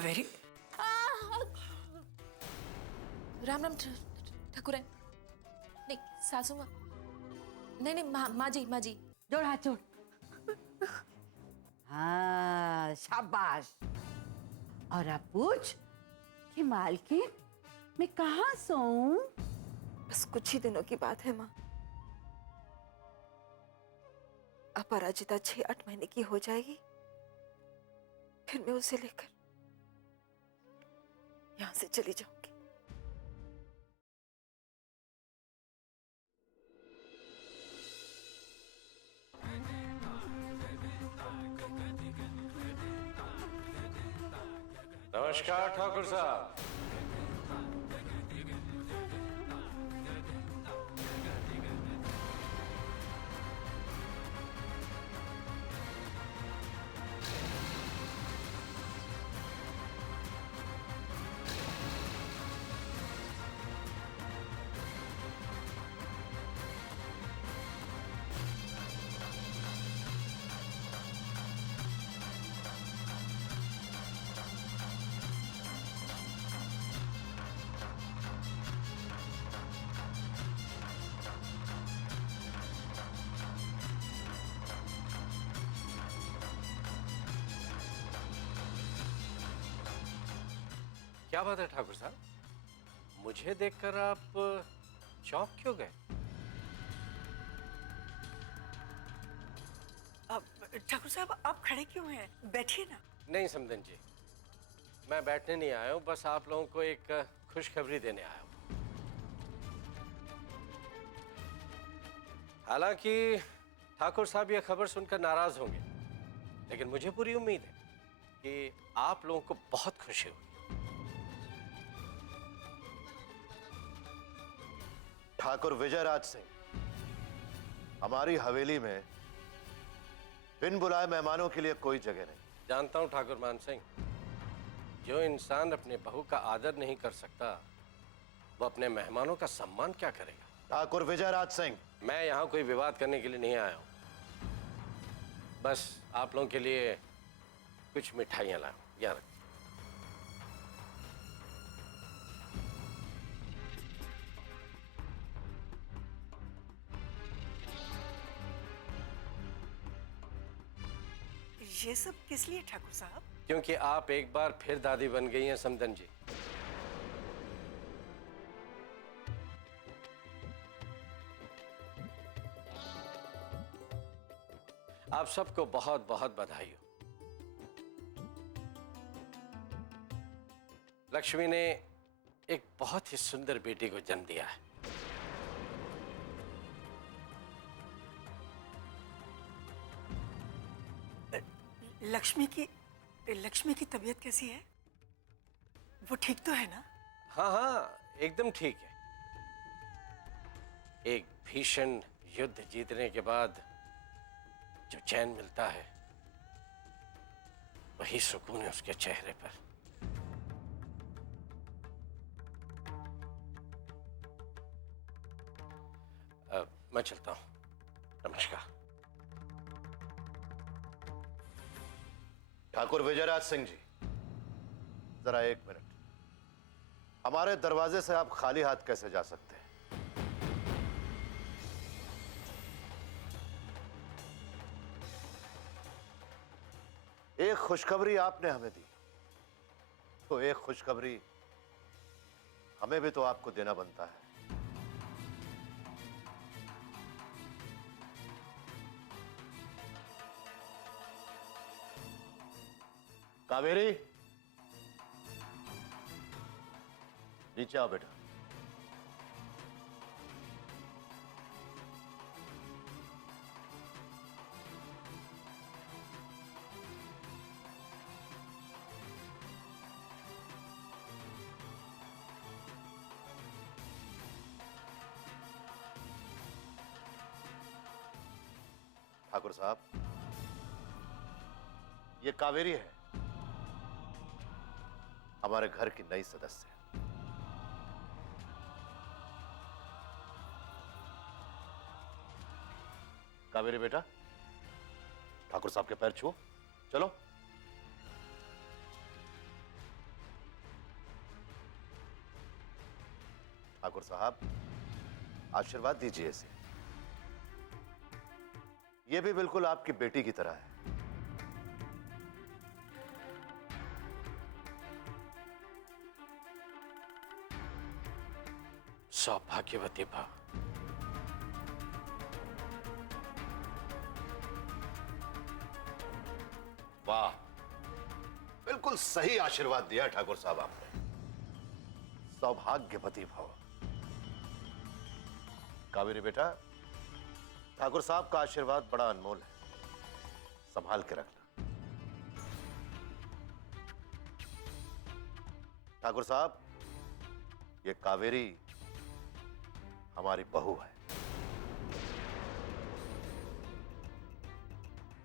कावेरी। राम राम ठाकुर नहीं सासू माँ, नहीं माँ जी। जोड़ हाथ जोड़। हाँ शाबाश। और अब पूछ कि मालकिन मैं कहाँ सोऊं? बस कुछ ही दिनों की बात है माँ। अपराजिता 6-8 महीने की हो जाएगी, फिर मैं उसे लेकर यहाँ से चली जाऊंगी। नमस्कार ठाकुर साहब। क्या बात है ठाकुर साहब, मुझे देखकर आप चौंक क्यों गए? ठाकुर साहब आप खड़े क्यों हैं? बैठिए ना। नहीं समदन जी, मैं बैठने नहीं आया हूं, बस आप लोगों को एक खुशखबरी देने आया हूं। हालांकि ठाकुर साहब ये खबर सुनकर नाराज होंगे, लेकिन मुझे पूरी उम्मीद है कि आप लोगों को बहुत खुशी होगी। ठाकुर विजयराज सिंह, हमारी हवेली में बिन बुलाए मेहमानों के लिए कोई जगह नहीं। जानता हूं ठाकुर मान सिंह, जो इंसान अपने बहू का आदर नहीं कर सकता, वो अपने मेहमानों का सम्मान क्या करेगा? ठाकुर विजयराज सिंह, मैं यहाँ कोई विवाद करने के लिए नहीं आया हूँ, बस आप लोगों के लिए कुछ मिठाइयाँ लाया हूँ, यहाँ रख। ये सब किस लिए ठाकुर साहब? क्योंकि आप एक बार फिर दादी बन गई हैं समदन जी। आप सबको बहुत बहुत बधाई हो। लक्ष्मी ने एक बहुत ही सुंदर बेटी को जन्म दिया है। लक्ष्मी की तबीयत कैसी है? वो ठीक तो है ना? हाँ हाँ, एकदम ठीक है। एक भीषण युद्ध जीतने के बाद जो चैन मिलता है, वही सुकून है उसके चेहरे पर। मैं चलता हूं, नमस्कार। ठाकुर विजयराज सिंह जी, जरा एक मिनट। हमारे दरवाजे से आप खाली हाथ कैसे जा सकते हैं? एक खुशखबरी आपने हमें दी, तो एक खुशखबरी हमें भी तो आपको देना बनता है। कावेरी, नीचे आओ बेटा। ठाकुर साहब, ये कावेरी है, हमारे घर की नई सदस्य। कावेरी बेटा, ठाकुर साहब के पैर छुओ। चलो। ठाकुर साहब, आशीर्वाद दीजिए इसे। ये भी बिल्कुल आपकी बेटी की तरह है। सौभाग्यवती भव। वाह, बिल्कुल सही आशीर्वाद दिया ठाकुर साहब आपने। सौभाग्यवती भव। कावेरी बेटा, ठाकुर साहब का आशीर्वाद बड़ा अनमोल है, संभाल के रखना। ठाकुर साहब, ये कावेरी हमारी बहू है,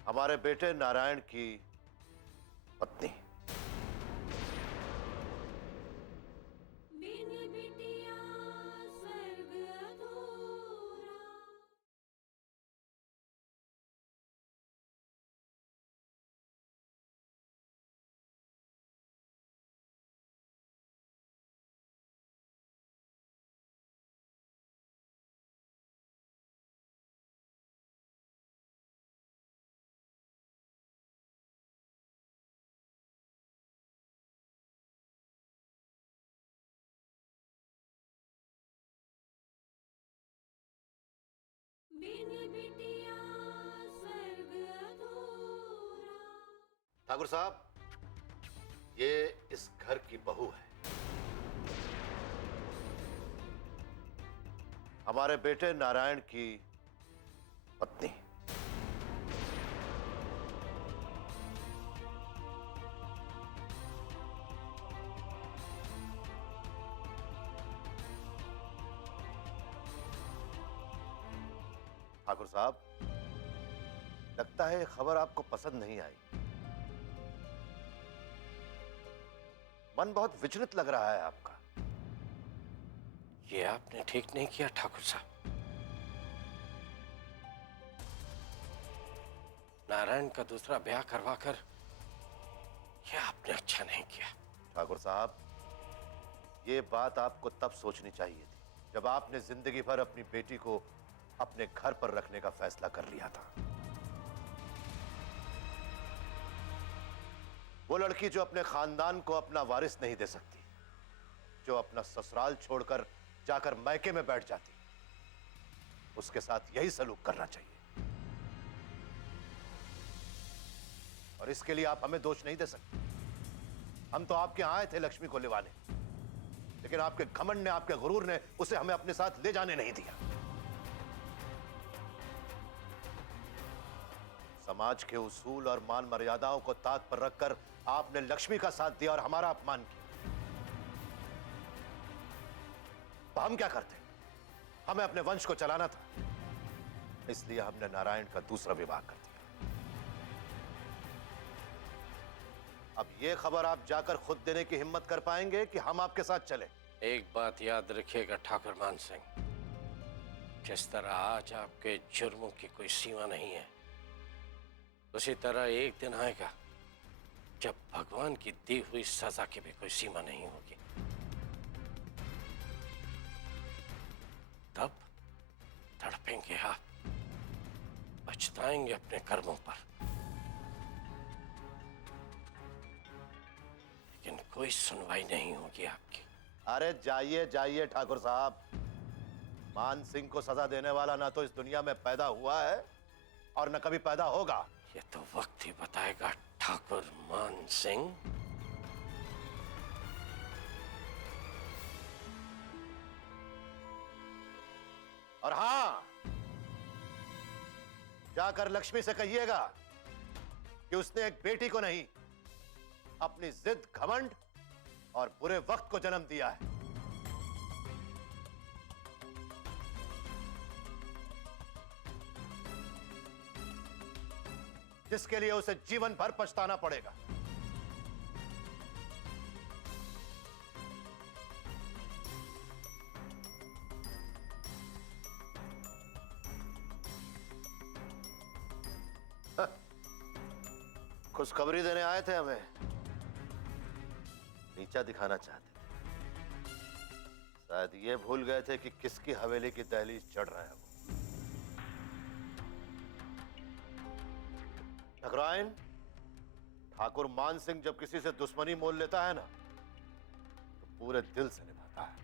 हमारे बेटे नारायण की पत्नी। ठाकुर साहब, ये इस घर की बहू है, हमारे बेटे नारायण की पत्नी। ठाकुर साहब, लगता है ये खबर आपको पसंद नहीं आई। मन बहुत विचलित लग रहा है आपका। ये आपने ठीक नहीं किया ठाकुर साहब। नारायण का दूसरा ब्याह करवाकर ये आपने अच्छा नहीं किया। ठाकुर साहब, ये बात आपको तब सोचनी चाहिए थी जब आपने जिंदगी भर अपनी बेटी को अपने घर पर रखने का फैसला कर लिया था। वो लड़की जो अपने खानदान को अपना वारिस नहीं दे सकती, जो अपना ससुराल छोड़कर जाकर मैके में बैठ जाती, उसके साथ यही सलूक करना चाहिए। और इसके लिए आप हमें दोष नहीं दे सकते। हम तो आपके यहां आए थे लक्ष्मी को लिवाने, लेकिन आपके घमंड ने, आपके गुरूर ने उसे हमें अपने साथ ले जाने नहीं दिया। समाज के उसूल और मान मर्यादाओं को ताक पर रखकर आपने लक्ष्मी का साथ दिया और हमारा अपमान किया। तो हम क्या करते? हमें अपने वंश को चलाना था, इसलिए हमने नारायण का दूसरा विवाह कर दिया। अब ये खबर आप जाकर खुद देने की हिम्मत कर पाएंगे कि हम आपके साथ चले? एक बात याद रखिएगा ठाकुर मान सिंह, जिस तरह आज आपके जुर्मों की कोई सीमा नहीं है, उसी तरह एक दिन आएगा जब भगवान की दी हुई सजा की भी कोई सीमा नहीं होगी। तब तड़पेंगे आप, पछताएंगे अपने कर्मों पर, लेकिन कोई सुनवाई नहीं होगी आपकी। अरे जाइए जाइए ठाकुर साहब, मान सिंह को सजा देने वाला ना तो इस दुनिया में पैदा हुआ है और न कभी पैदा होगा। ये तो वक्त ही बताएगा ठाकुर मान सिंह। और हां, जाकर लक्ष्मी से कहिएगा कि उसने एक बेटी को नहीं, अपनी जिद, घमंड और बुरे वक्त को जन्म दिया है। जिसके लिए उसे जीवन भर पछताना पड़ेगा। खुशखबरी देने आए थे, हमें नीचा दिखाना चाहते। शायद ये भूल गए थे कि किसकी हवेली की दहलीज चढ़ रहा है वो। ठकराइन, ठाकुर मान सिंह जब किसी से दुश्मनी मोल लेता है ना तो पूरे दिल से निभाता है।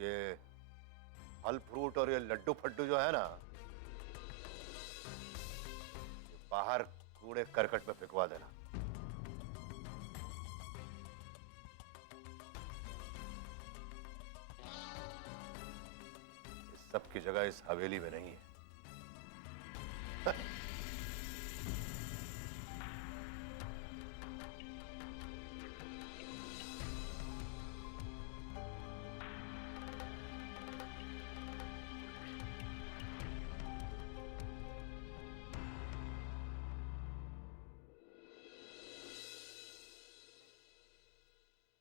ये फल फ्रूट और ये लड्डू फड्डू जो है ना, ये बाहर कूड़े करकट में फेंकवा देना। इस सब की जगह इस हवेली में नहीं है।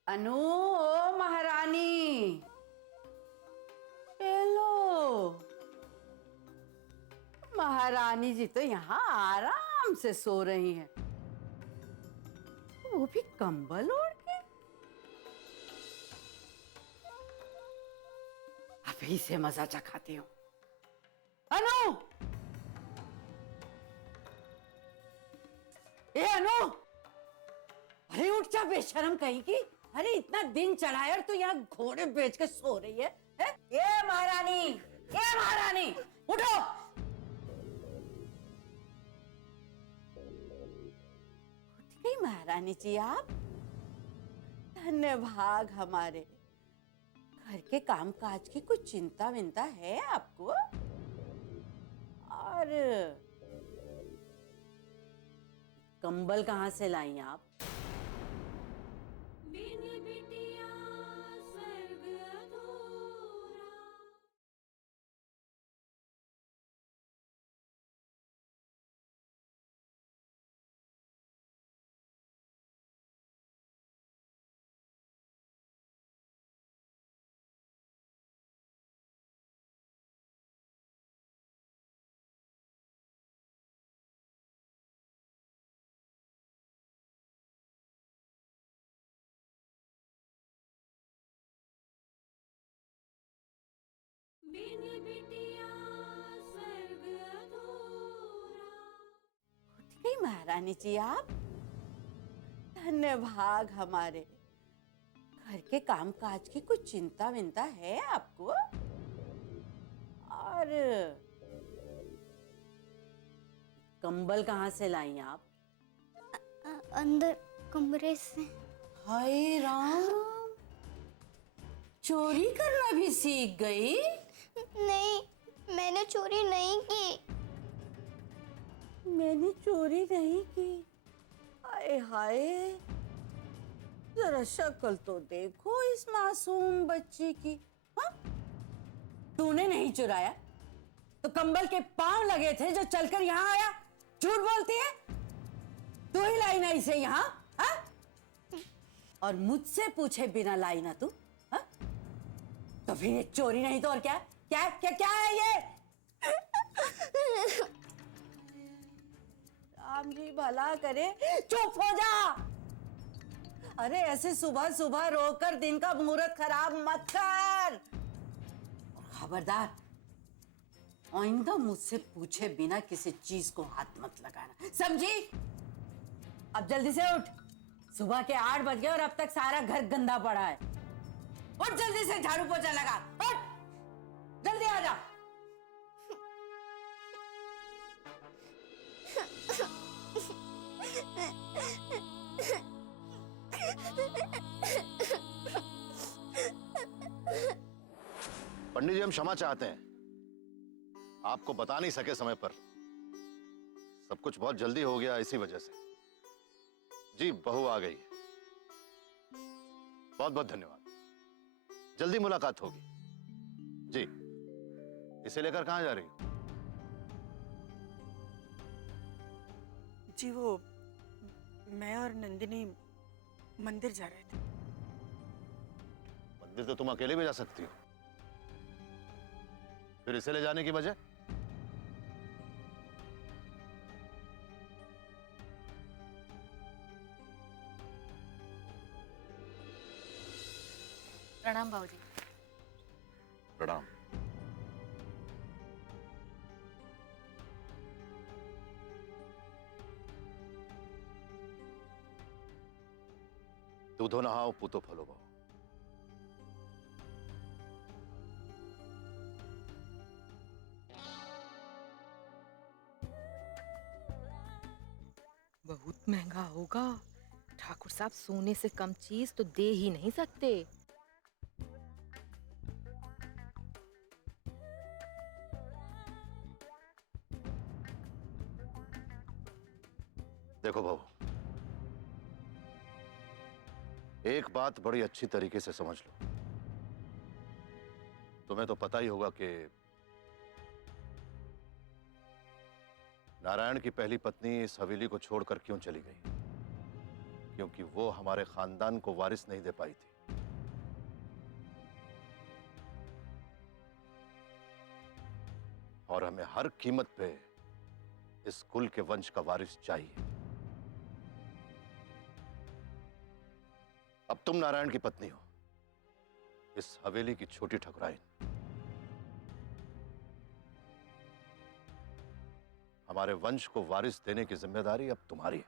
अनु, ओ महारानी, हेलो। महारानी जी तो यहाँ आराम से सो रही हैं, वो भी कंबल ओढ़ के। अभी से मजा चखाती हूँ। अनु, ए अनु, अरे उठ जा बेशरम कहीं की। अरे इतना दिन चढ़ा है और तू यहाँ घोड़े बेच के सो रही है, हैं? ये महारानी उठो। उठ गई महारानी जी आप? धन्य भाग हमारे। घर के काम काज की कुछ चिंता विंता है आपको? और कंबल कहाँ से लाई आप? उठ गई महारानी जी आप? धन्य भाग हमारे। घर के काम काज की कुछ चिंता विंता है आपको? और कंबल कहाँ से लाई आप? अंदर कमरे से। हाय राम, चोरी करना भी सीख गई? नहीं, मैंने चोरी नहीं की। मैंने चोरी नहीं की? हाय हाय, जरा शक्ल तो देखो इस मासूम बच्ची की। हाँ? तूने नहीं चुराया तो कंबल के पांव लगे थे जो चलकर यहाँ आया? झूठ बोलती है? तू ही लाई ना इसे यहाँ? हाँ? और मुझसे पूछे बिना लाई ना तू? हाँ? तो फिर ये चोरी नहीं तो और क्या? क्या क्या क्या है ये? राम जी भला करे, चुप हो जा। अरे ऐसे सुबह सुबह रोकर दिन का मुहूर्त खराब मत कर। और खबरदार, आइंदा मुझसे पूछे बिना किसी चीज को हाथ मत लगाना, समझी? अब जल्दी से उठ। सुबह के 8 बज गए और अब तक सारा घर गंदा पड़ा है। उठ जल्दी से, झाड़ू पोछा लगा। उठ, जल्दी आ जा। पंडित जी, हम क्षमा चाहते हैं, आपको बता नहीं सके समय पर। सब कुछ बहुत जल्दी हो गया इसी वजह से। जी, बहू आ गई है। बहुत बहुत धन्यवाद। जल्दी मुलाकात होगी। जी, इसे लेकर कहां जा रही हो? जी वो मैं और नंदिनी मंदिर जा रहे थे। मंदिर तो तुम अकेले भी जा सकती हो, फिर इसे ले जाने की वजह? प्रणाम बाबूजी। प्रणाम। दूधो नहाओ पूतो फलो बहु। बहुत महंगा होगा। ठाकुर साहब सोने से कम चीज तो दे ही नहीं सकते। देखो बहू, एक बात बड़ी अच्छी तरीके से समझ लो। तुम्हें तो पता ही होगा कि नारायण की पहली पत्नी इस हवेली को छोड़कर क्यों चली गई। क्योंकि वो हमारे खानदान को वारिस नहीं दे पाई थी। और हमें हर कीमत पे इस कुल के वंश का वारिस चाहिए। अब तुम नारायण की पत्नी हो, इस हवेली की छोटी ठकुराइन। हमारे वंश को वारिस देने की जिम्मेदारी अब तुम्हारी है।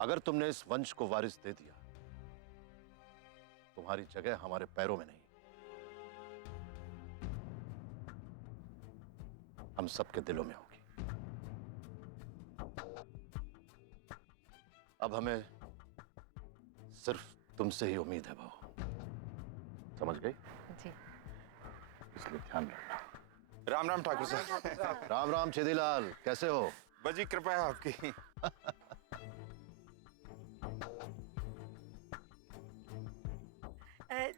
अगर तुमने इस वंश को वारिस दे दिया, तुम्हारी जगह हमारे पैरों में नहीं, हम सबके दिलों में होगी। अब हमें सिर्फ तुमसे ही उम्मीद है बहू, समझ गई? जी। इसलिए ध्यान रखना। राम राम ठाकुर साहब। राम राम छेदीलाल, कैसे हो? बस जी कृपा है आपकी।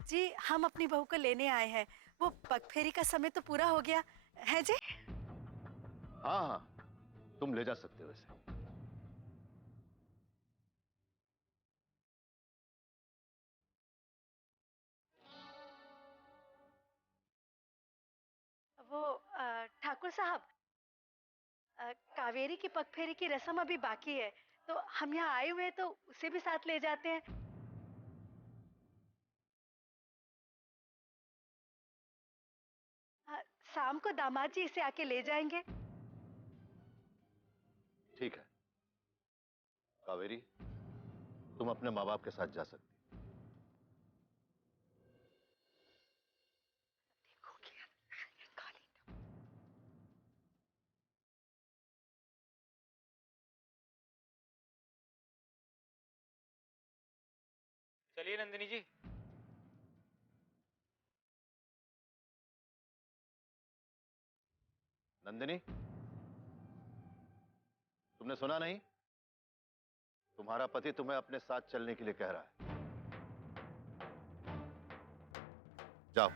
जी हम अपनी बहू को लेने आए हैं। वो पगफेरी का समय तो पूरा हो गया है जी। हाँ हाँ, तुम ले जा सकते हो इसे। वो ठाकुर साहब, कावेरी की पगफेरी की रस्म अभी बाकी है, तो हम यहाँ आए हुए हैं तो उसे भी साथ ले जाते हैं। शाम को दामाद जी इसे आके ले जाएंगे। ठीक है कावेरी, तुम अपने माँ बाप के साथ जा सकती। चलिए नंदिनी जी। नंदिनी, तुमने सुना नहीं? तुम्हारा पति तुम्हें अपने साथ चलने के लिए कह रहा है। जाओ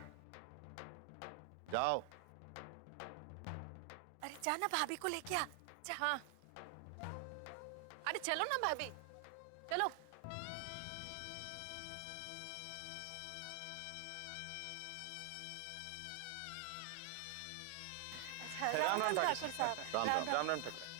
जाओ। अरे जाना, भाभी को लेके आ। हाँ। अरे चलो ना भाभी, चलो। राम राम ठाकुर साहब। राम राम। राम राम ठाकुर।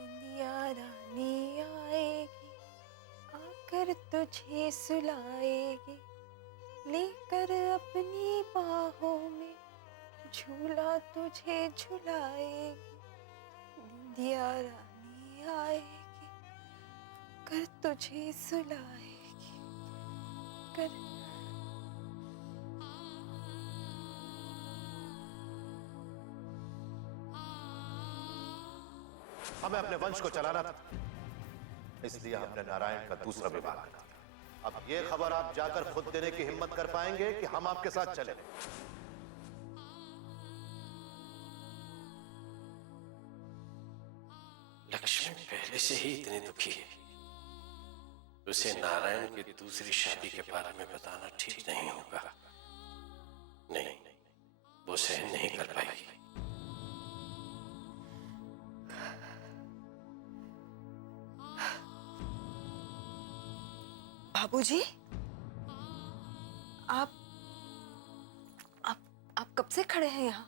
इंदिया रानी आएगी, आकर तुझे सुलाएगी, लेकर अपनी बाहों में झूला तुझे झुलाएगी। संध्या रानी आएगी, कर तुझे सुलाएगी, कर। हमें अपने वंश को चलाना था, इसलिए हमने नारायण का दूसरा विवाह कर दिया। अब ये खबर आप जाकर खुद देने की हिम्मत कर पाएंगे कि हम आपके साथ चले? लक्ष्मी पहले से ही इतनी दुखी है, उसे नारायण की दूसरी शादी के बारे में बताना ठीक नहीं होगा। नहीं, वो सहन नहीं कर पाएगी। बाबूजी, आप कब से खड़े हैं यहाँ?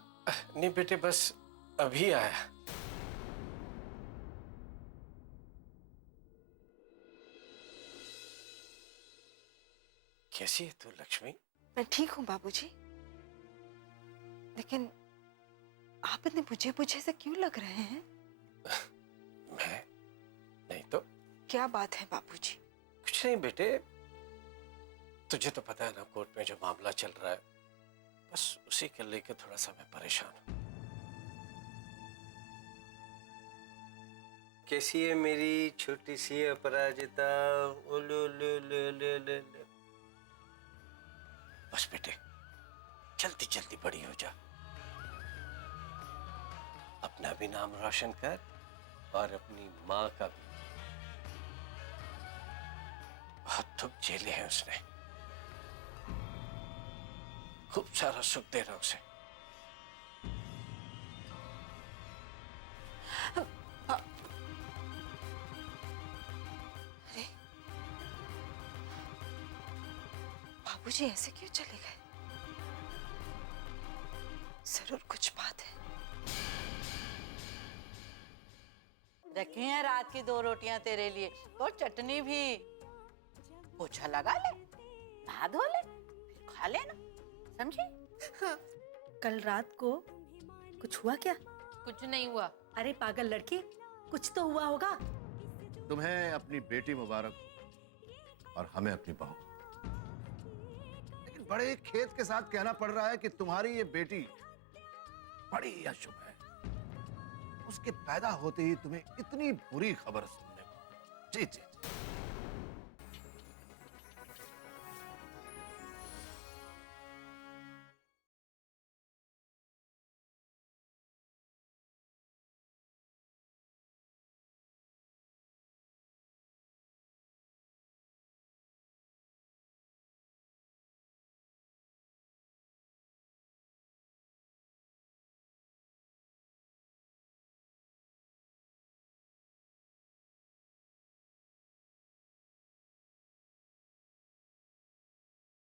नहीं बेटे, बस अभी आया। कैसी है तू लक्ष्मी? मैं ठीक हूँ बाबूजी, लेकिन आप इतने बुझे बुझे से क्यों लग रहे हैं? मैं नहीं तो। क्या बात है बाबूजी? कुछ नहीं बेटे, तुझे तो पता है ना, कोर्ट में जो मामला चल रहा है, बस उसी के लेकर थोड़ा सा मैं परेशान हूं। कैसी है मेरी छोटी सी अपराजिता? ओलो लो लो लो लो लो। बस बेटे, जल्दी जल्दी बड़ी हो जा, अपना भी नाम रोशन कर और अपनी माँ का भी। बहुत दुख झेले हैं उसने, खूब सारा सुख दे रहा उसे। अरे बाबूजी ऐसे क्यों चले गए? जरूर कुछ बात है। रखी हैं रात की 2 रोटियां तेरे लिए और चटनी भी। पोछा लगा ले, नहा धो ले, फिर खा लेना, समझी? कल रात को कुछ हुआ क्या? कुछ नहीं हुआ। अरे पागल लड़की, कुछ तो हुआ होगा। तुम्हें अपनी बेटी मुबारक और हमें अपनी बहू। लेकिन बड़े खेद के साथ कहना पड़ रहा है कि तुम्हारी ये बेटी बड़ी अशुभ है। उसके पैदा होते ही तुम्हें इतनी बुरी खबर सुनने को। जी जी,